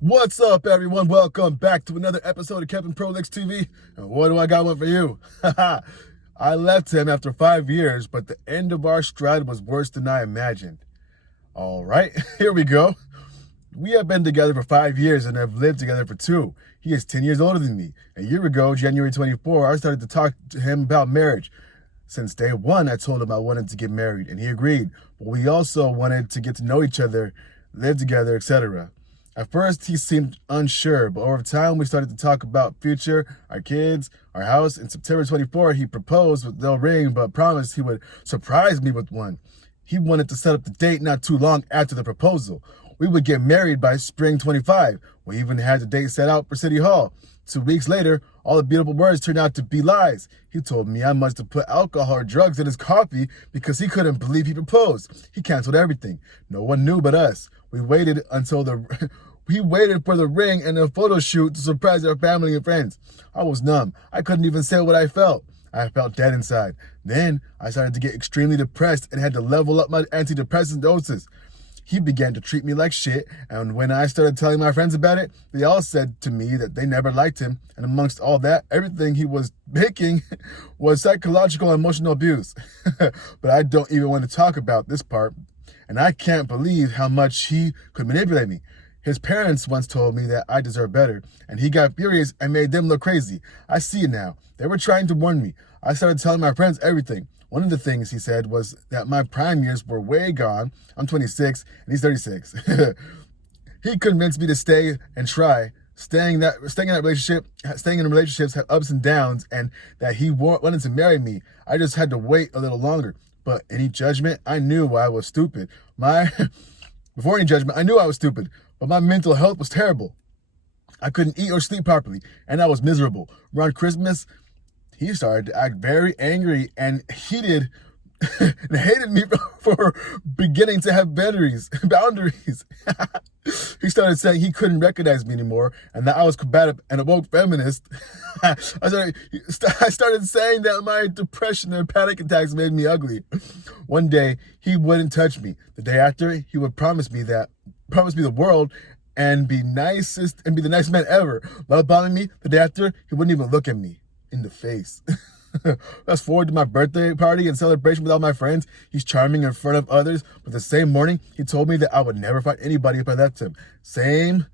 What's up, everyone? Welcome back to another episode of Kevin Prolix TV. And what do I got one for you? I left him after 5 years, but the end of our stride was worse than I imagined. All right, here we go. We have been together for 5 years and have lived together for 2. He is 10 years older than me. A year ago, January 24, I started to talk to him about marriage. Since day one, I told him I wanted to get married, and he agreed. But we also wanted to get to know each other, live together, etc. At first, he seemed unsure, but over time, we started to talk about future, our kids, our house. In September 24, he proposed with no ring, but promised he would surprise me with one. He wanted to set up the date not too long after the proposal. We would get married by spring 25. We even had the date set out for City Hall. 2 weeks later, all the beautiful words turned out to be lies. He told me I must have put alcohol or drugs in his coffee because he couldn't believe he proposed. He canceled everything. No one knew but us. He waited for the ring and a photo shoot to surprise our family and friends. I was numb. I couldn't even say what I felt. I felt dead inside. Then I started to get extremely depressed and had to level up my antidepressant doses. He began to treat me like shit, and when I started telling my friends about it, they all said to me that they never liked him, and amongst all that, everything he was making was psychological and emotional abuse. But I don't even want to talk about this part, and I can't believe how much he could manipulate me. His parents once told me that I deserve better, and he got furious and made them look crazy. I see it now. They were trying to warn me. I started telling my friends everything. One of the things he said was that my prime years were way gone. I'm 26 and he's 36. He convinced me to stay and try. Staying in relationships have ups and downs, and that he wanted to marry me. I just had to wait a little longer. But any judgment, I knew I was stupid. Before any judgment, I knew I was stupid, but my mental health was terrible. I couldn't eat or sleep properly, and I was miserable. Around Christmas, he started to act very angry and heated and hated me for beginning to have boundaries. He started saying he couldn't recognize me anymore and that I was combative and a woke feminist. I started saying that my depression and panic attacks made me ugly. One day, he wouldn't touch me. The day after, he would promise me the world and be the nicest man ever. Love bombing me. The day after, he wouldn't even look at me in the face. Fast forward to my birthday party and celebration with all my friends. He's charming in front of others, but the same morning, he told me that I would never fight anybody if I left him. Said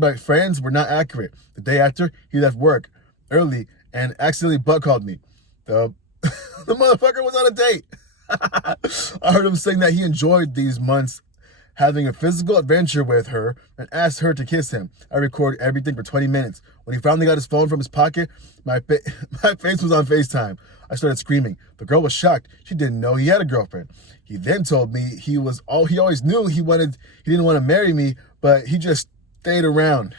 my friends were not accurate. The day after, he left work early and accidentally butt called me. The motherfucker was on a date. I heard him saying that he enjoyed these months having a physical adventure with her and asked her to kiss him. I recorded everything for 20 minutes. When he finally got his phone from his pocket, my face was on FaceTime. I started screaming. The girl was shocked. She didn't know he had a girlfriend. He then told me he always knew he didn't want to marry me, but he just stayed around.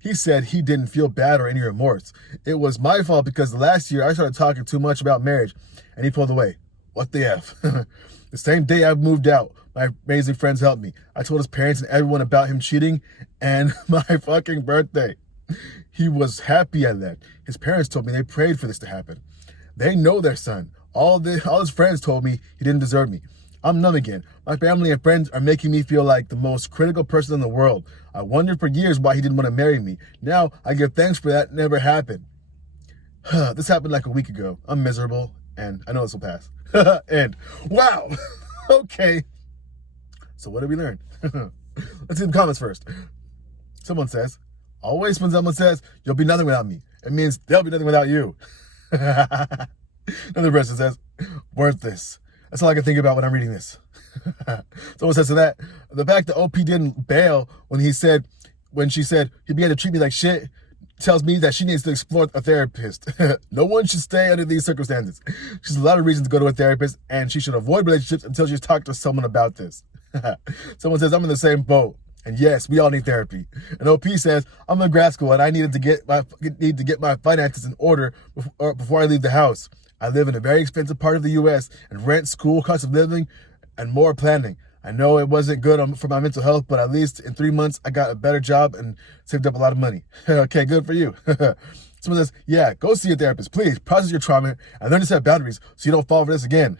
He said he didn't feel bad or any remorse. It was my fault because last year I started talking too much about marriage and he pulled away. What the F? The same day I moved out, my amazing friends helped me. I told his parents and everyone about him cheating and my fucking birthday. He was happy I left. His parents told me they prayed for this to happen. They know their son. All his friends told me he didn't deserve me. I'm numb again. My family and friends are making me feel like the most critical person in the world. I wondered for years why he didn't want to marry me. Now I give thanks for that never happened. This happened like a week ago. I'm miserable, and I know this will pass. And wow. Okay. So what did we learn? Let's see the comments first. Someone says, always when someone says, you'll be nothing without me, it means they'll be nothing without you. Another person says, worthless. That's all I can think about when I'm reading this. Someone says to that, the fact that OP didn't bail when she said he began to treat me like shit tells me that she needs to explore a therapist. No one should stay under these circumstances. She has a lot of reasons to go to a therapist, and she should avoid relationships until she's talked to someone about this. Someone says, I'm in the same boat. And yes, we all need therapy. And OP says, I'm in grad school and I need to get my finances in order before I leave the house. I live in a very expensive part of the U.S. and rent, school, cost of living, and more planning. I know it wasn't good for my mental health, but at least in 3 months, I got a better job and saved up a lot of money. Okay, good for you. Someone says, yeah, go see a therapist. Please process your trauma and learn to set boundaries so you don't fall for this again.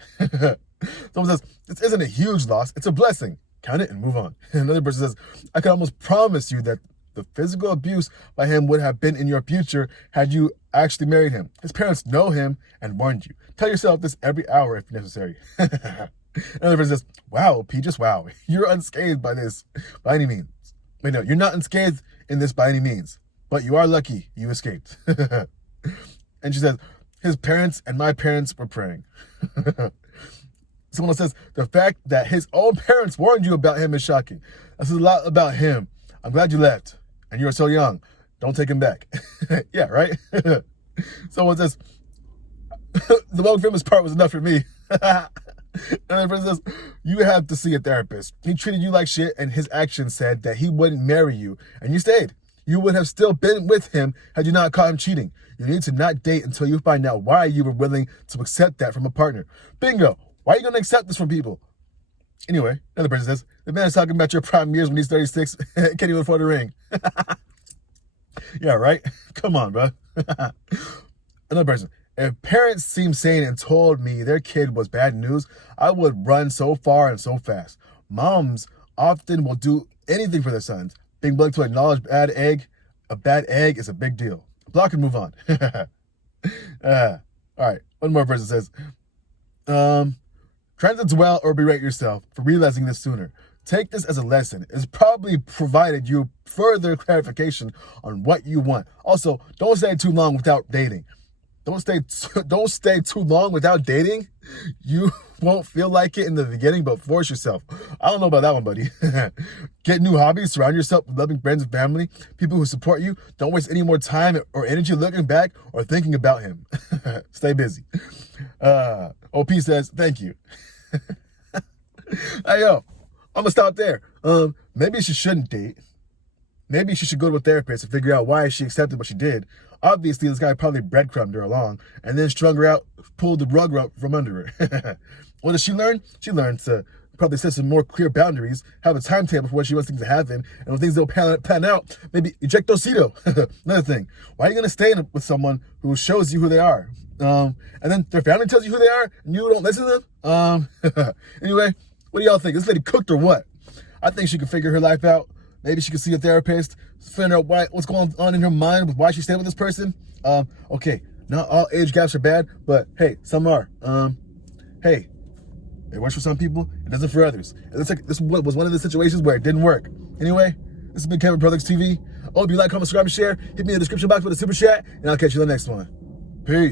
Someone says, this isn't a huge loss. It's a blessing. count it and move on. Another person says, I can almost promise you that the physical abuse by him would have been in your future had you actually married him. His parents know him and warned you. Tell yourself this every hour if necessary. Another person says, wow, P, just wow. You're unscathed by this by any means. Wait, no, you're not unscathed in this by any means, but you are lucky you escaped. And she says, his parents and my parents were praying. Someone else says, the fact that his own parents warned you about him is shocking. That says a lot about him. I'm glad you left. And you are so young. Don't take him back. Yeah, right? Someone says, the most famous part was enough for me. Another person says, you have to see a therapist. He treated you like shit, and his actions said that he wouldn't marry you, and you stayed. You would have still been with him had you not caught him cheating. You need to not date until you find out why you were willing to accept that from a partner. Bingo. Why are you going to accept this from people? Anyway, another person says, the man is talking about your prime years when he's 36. Can't even afford a ring. Yeah, right? Come on, bro. Another person. If parents seemed sane and told me their kid was bad news, I would run so far and so fast. Moms often will do anything for their sons. Being willing to acknowledge a bad egg is a big deal. Block and move on. All right, one more person says, try to dwell or berate yourself for realizing this sooner. Take this as a lesson. It's probably provided you further clarification on what you want. Also, don't stay too long without dating. Don't stay too long without dating. You won't feel like it in the beginning, but force yourself. I don't know about that one, buddy. Get new hobbies. Surround yourself with loving friends and family, people who support you. Don't waste any more time or energy looking back or thinking about him. Stay busy. OP says, thank you. Hey, yo, I'm going to stop there. Maybe she shouldn't date. Maybe she should go to a therapist and figure out why she accepted what she did. Obviously, this guy probably breadcrumbed her along and then strung her out, pulled the rug out from under her. What did she learn? She learned to probably set some more clear boundaries, have a timetable for when she wants things to happen, and when things don't pan out, maybe ejectocito. Another thing, why are you going to stay with someone who shows you who they are? And then their family tells you who they are, and you don't listen to them? Anyway, what do y'all think? This lady cooked or what? I think she could figure her life out. Maybe she could see a therapist, find out what's going on in her mind with why she stayed with this person. Okay, not all age gaps are bad, but hey, some are. Hey, it works for some people, it doesn't for others. It looks like this was one of the situations where it didn't work. Anyway, this has been Kevin Pro Lex TV. I hope you like, comment, subscribe, and share. Hit me in the description box with a super chat, and I'll catch you in the next one. Peace.